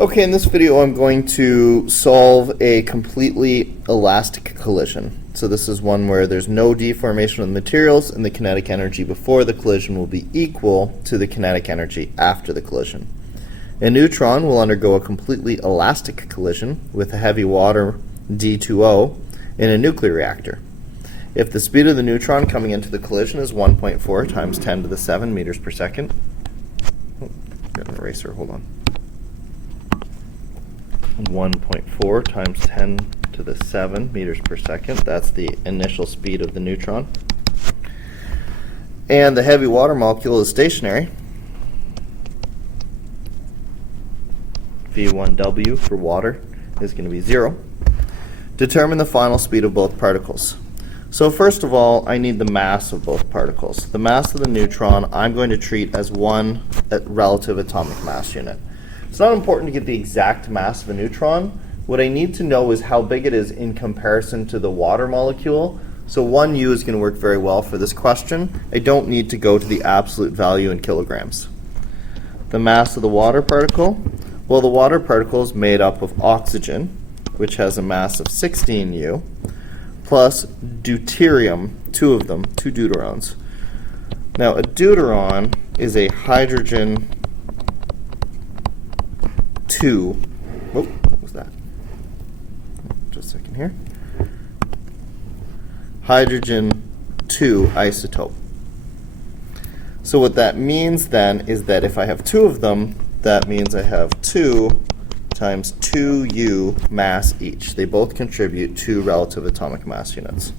Okay, in this video I'm going to solve a completely elastic collision. So this is one where there's no deformation of the materials and the kinetic energy before the collision will be equal to the kinetic energy after the collision. A neutron will undergo a completely elastic collision with a heavy water D2O in a nuclear reactor. If the speed of the neutron coming into the collision is 1.4 times 10 to the 7 meters per second. Oh, got an eraser, hold on. 1.4 times 10 to the 7 meters per second. That's the initial speed of the neutron. And the heavy water molecule is stationary. V1W for water is going to be 0. Determine the final speed of both particles. So first of all, I need the mass of both particles. The mass of the neutron I'm going to treat as one relative atomic mass unit. It's not important to get the exact mass of a neutron. What I need to know is how big it is in comparison to the water molecule. So 1U is going to work very well for this question. I don't need to go to the absolute value in kilograms. The mass of the water particle? Well, the water particle is made up of oxygen, which has a mass of 16U, plus deuterium, 2 of them, 2 deuterons. Now, a deuteron is a hydrogen 2. Whoop, what was that? Just a second here. Hydrogen 2 isotope. So what that means then is that if I have 2 of them, that means I have 2 times 2U mass each. They both contribute 2 relative atomic mass units,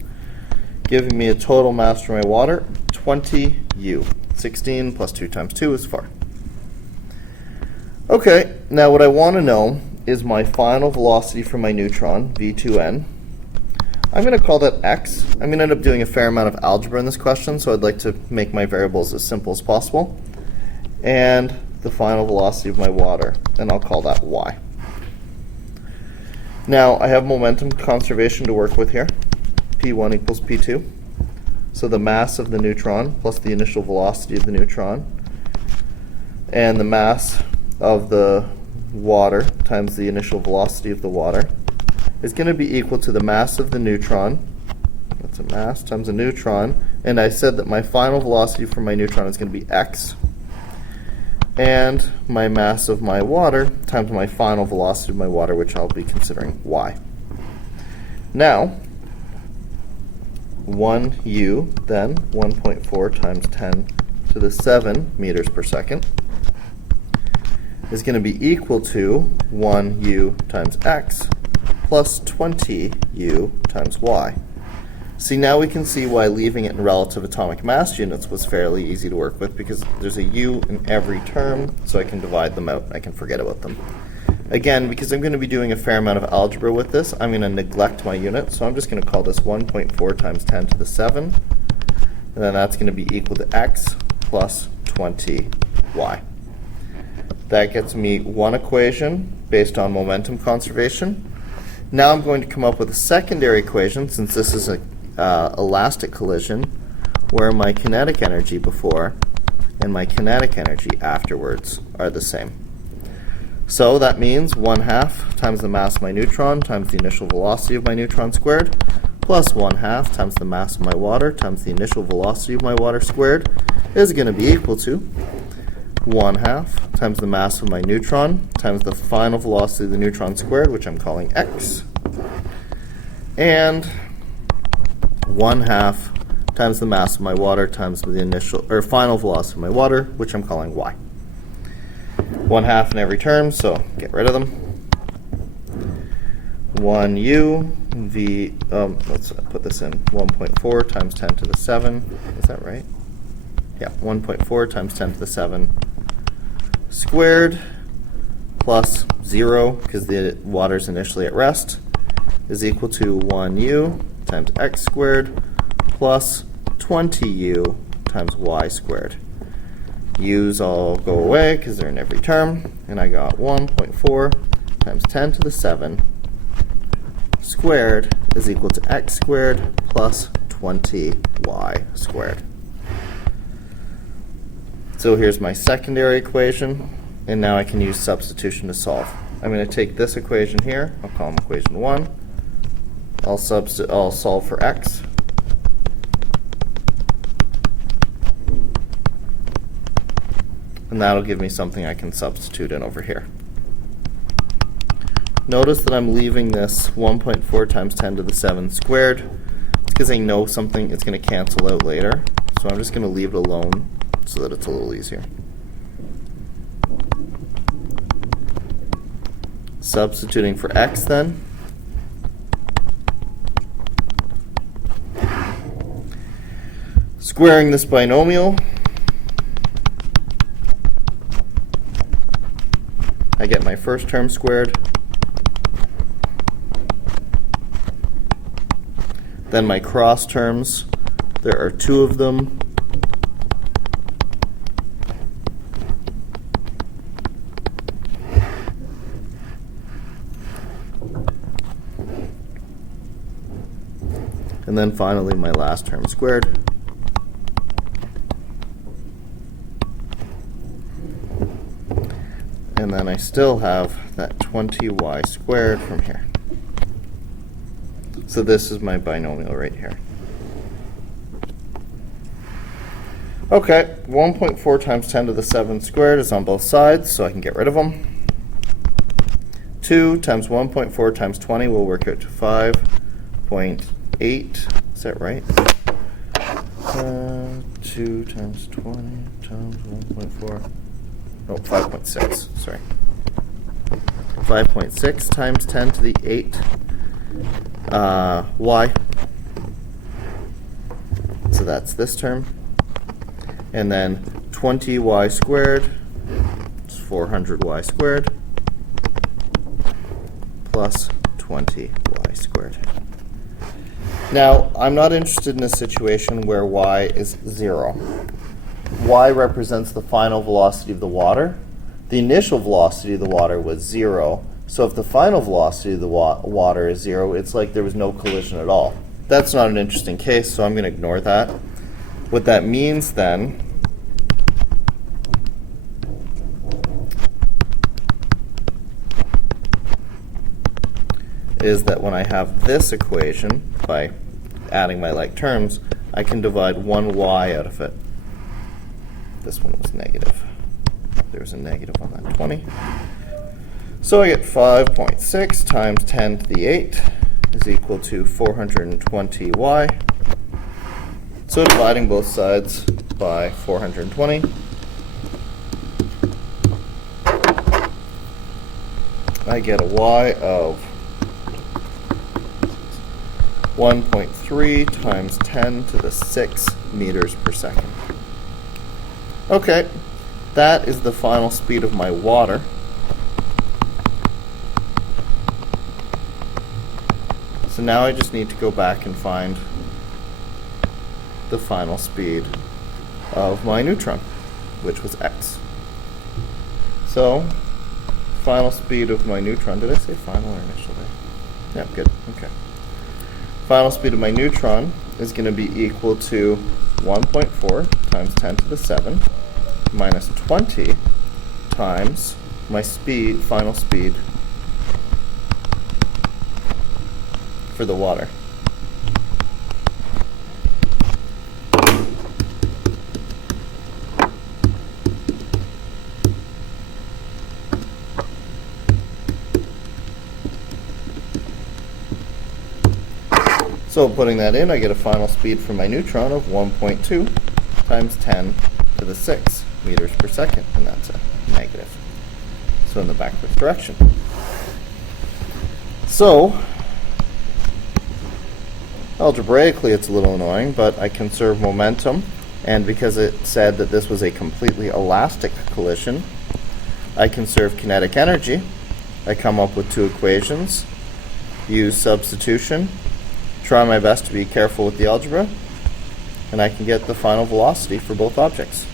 giving me a total mass for my water, 20U. 16 plus 2 times 2 is 4. Okay, now what I want to know is my final velocity for my neutron, V2N. I'm going to call that x. I'm going to end up doing a fair amount of algebra in this question, so I'd like to make my variables as simple as possible. And the final velocity of my water, and I'll call that y. Now, I have momentum conservation to work with here. P1 equals P2. So the mass of the neutron plus the initial velocity of the neutron, and the mass of the water times the initial velocity of the water is going to be equal to the mass of the neutron. That's a mass times a neutron. And I said that my final velocity for my neutron is going to be x. And my mass of my water times my final velocity of my water, which I'll be considering y. Now, 1U, then 1.4 times 10 to the 7 meters per second is going to be equal to 1U times x plus 20U times y. See, now we can see why leaving it in relative atomic mass units was fairly easy to work with, because there's a U in every term, so I can divide them out and I can forget about them. Again, because I'm going to be doing a fair amount of algebra with this, I'm going to neglect my unit, so I'm just going to call this 1.4 times 10 to the 7, and then that's going to be equal to x plus 20y. That gets me one equation based on momentum conservation. Now I'm going to come up with a secondary equation, since this is an elastic collision, where my kinetic energy before and my kinetic energy afterwards are the same. So that means 1/2 times the mass of my neutron times the initial velocity of my neutron squared, plus 1/2 times the mass of my water times the initial velocity of my water squared is going to be equal to 1/2 times the mass of my neutron times the final velocity of the neutron squared, which I'm calling x, and 1/2 times the mass of my water times the initial or final velocity of my water, which I'm calling y. 1/2 in every term, so get rid of them. 1U v let's put this in 1.4 times 10 to the 7. Is that right? Yeah, 1.4 times 10 to the 7 squared plus 0, because the water's initially at rest, is equal to 1U times x squared plus 20U times y squared. U's all go away because they're in every term, and I got 1.4 times 10 to the 7 squared is equal to x squared plus 20y squared. So here's my secondary equation, and now I can use substitution to solve. I'm going to take this equation here, I'll call them equation 1. I'll solve for x. And that'll give me something I can substitute in over here. Notice that I'm leaving this 1.4 times 10 to the 7 squared. It's because I know something it's going to cancel out later. So I'm just going to leave it alone so that it's a little easier. Substituting for x then. Squaring this binomial. I get my first term squared. Then my cross terms, there are 2 of them. And then finally my last term squared. And then I still have that 20y squared from here. So this is my binomial right here. Okay, 1.4 times 10 to the 7 squared is on both sides, so I can get rid of them. 2 times 1.4 times 20 will work out to 5.8. Is that right? 2 times 20 times 1.4. Oh, 5.6. Sorry. 5.6 times 10 to the 8. Y. So that's this term. And then 20y squared is 400y squared plus 20y squared. Now, I'm not interested in a situation where y is 0. Y represents the final velocity of the water. The initial velocity of the water was 0. So if the final velocity of the water is 0, it's like there was no collision at all. That's not an interesting case, so I'm going to ignore that. What that means then is that when I have this equation, by adding my like terms, I can divide 1y out of it. This one was negative. There's a negative on that 20. So I get 5.6 times 10 to the 8 is equal to 420y. So dividing both sides by 420, I get a y of 1.3 times 10 to the 6 meters per second. Okay, that is the final speed of my water. So now I just need to go back and find the final speed of my neutron, which was x. So, final speed of my neutron, did I say final or initial there? Yeah, good, okay. Final speed of my neutron is going to be equal to 1.4 times 10 to the 7 minus 20 times my final speed for the water. So putting that in, I get a final speed for my neutron of 1.2 times 10 to the 6 meters per second, and that's a negative. So in the backwards direction. So, algebraically it's a little annoying, but I conserve momentum, and because it said that this was a completely elastic collision, I conserve kinetic energy. I come up with 2 equations, use substitution, try my best to be careful with the algebra, and I can get the final velocity for both objects.